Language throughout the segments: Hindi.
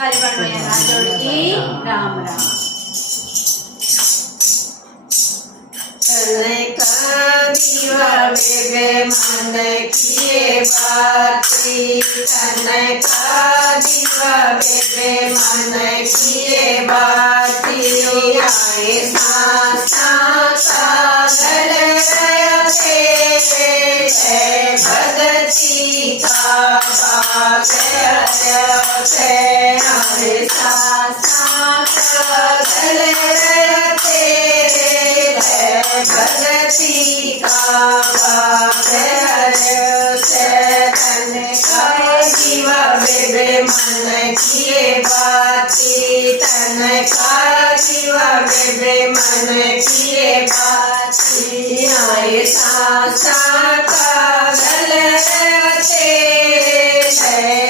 सारे बाळो અહીંયા હાથ જોડી રામ રામ तने का दीवा बेबे मन किए बाती तने का दीवा बेबे मन किए बाती आए सासा सागल रहे भगती का बाग से आए सासा सागल रहे भगती का भाग से तने का जीवा बेबे मन किए बाती तने का जीवा बेबे मन किए बाती आए सासा का गल रहते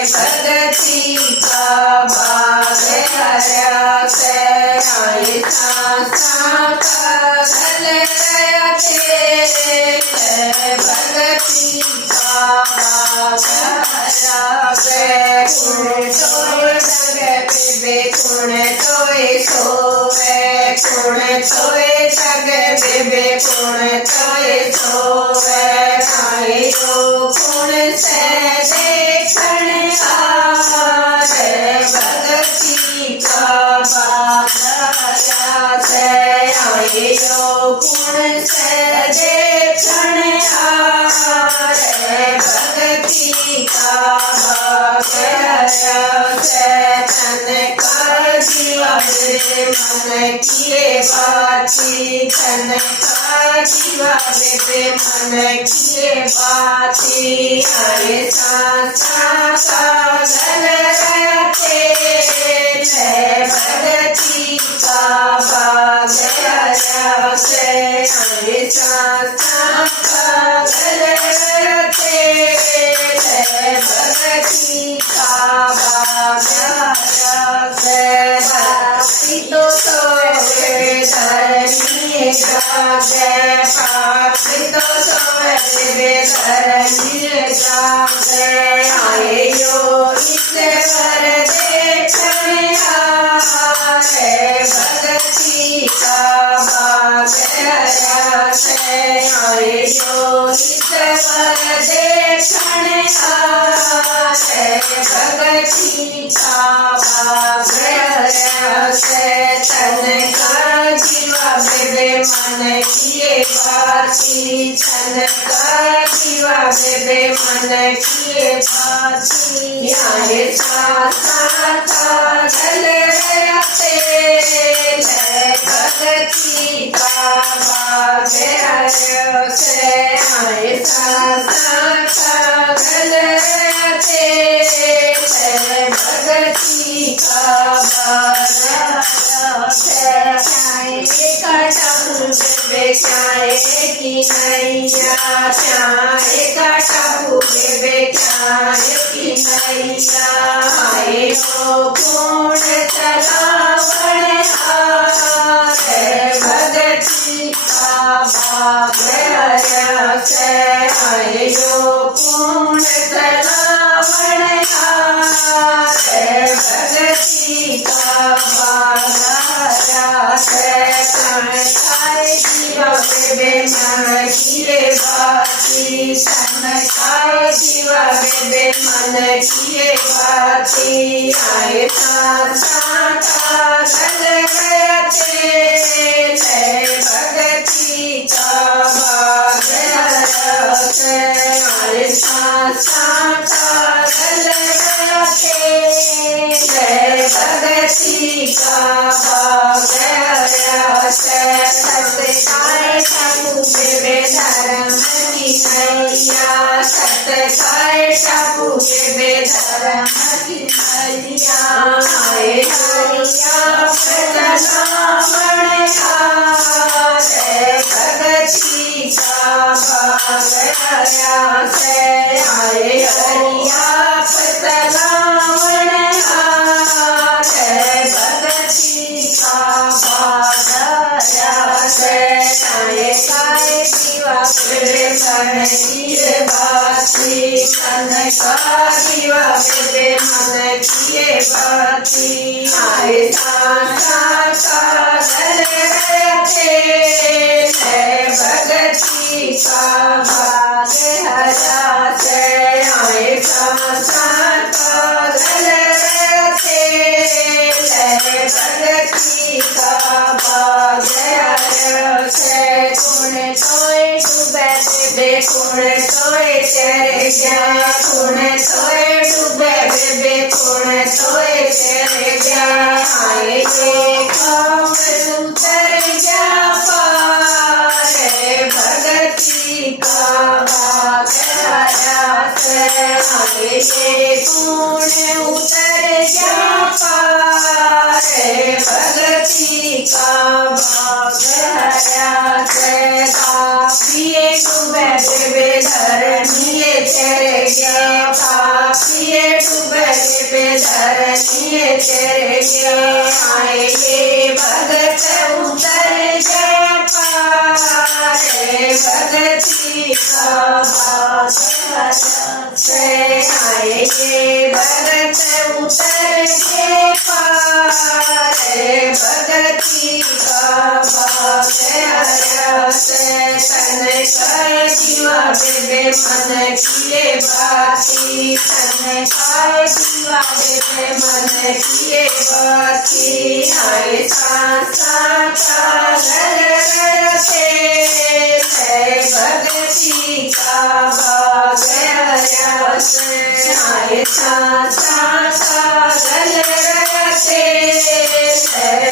भगती का भाग से आए सासा का गल भगती का कुण तोय सोवे कुण तोय जग बेबे कुण तोय सोवे आयो कुण से देखण आवे भगती का बादशाह से आयो कुण से देखण आवे भगती का बादशाह से तने का जीवा बेबे मन किए बाती तने का जीवा बेबे मन किए बाती आए सासा सागल रहते भगती का भाग से आए सासा सागल रहते भगती का भाग तो सोए धरनी जागे पापी तो सोए धरनी जागे आए यो ईश्वर देखने आए भगती का भाग से आए यो ईश्वर देखने आए भगती का भाग से तने का जीवा बेबे मन किए बाती तने का जीवा बेबे मन किए बाती आए सासा का गल रहते भगती का भाग से आए सासा का गल रहते भगती का चाय की नैया चाय का टापू बेबे चाय की नैया आए हो पूर्ण चलावण भगती का भाग से आए हो पूर्ण चलावण भगती का भाग जीवा बेबे मन किए बाती तने का जीवा बेबे मन किए बाती आए सासा बाती आए सा गल रहते है भगती का भाग हरा से आए सा गल रहते है भगती का भाग हरा से कुण तोय डूबे बेबे कुण तोय तेरे जा कुण तोय डूबे बेबे कुण तोय तेरे जा आए ये काम उतर जा पारे भगती का भाग हरा से आए ये गुण उतर जा पारे भगती का भाग हरा से काफिए डूबे बेबे धरनिए तेरे गया काफिए डूबे बेबे धरनिए तेरे गया आए ये भगत उतर जा पारे भगती का भाग हरा से आए ये भगत उतर जा पारे भगती का भाग हरा से तन काय जीवा बेबे मन किए बाती तन काय जीवा बेबे मन किए बाती आए सा रहते है भगती का भाग हरा से आए सा गल रहते है